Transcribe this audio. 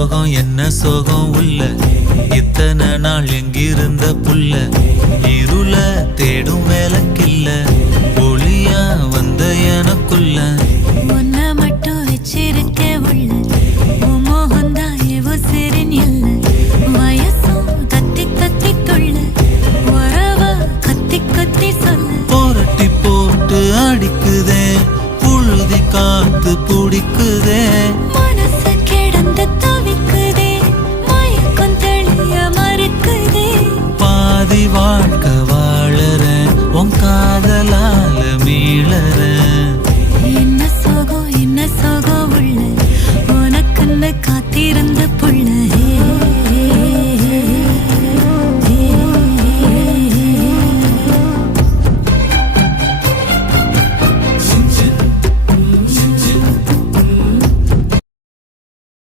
சோகம் என்ன சோகம் உள்ள இத்தனை நாள் எங்கிருந்த புல்ல இருள தேடும் வேலைக்கில்ல ஒளியா வந்த எனக்குள்ள உன்னை மட்டும் வச்சிருக்க உள்ள உன் மோகந்தான் எவோ சிறின் இல்ல வயசும் கத்தி கத்தி கொள்ள உறவ கத்தி கத்தி சொல்ல போரட்டி போட்டு அடிக்குதே புழுதி காத்து பிடிக்குதே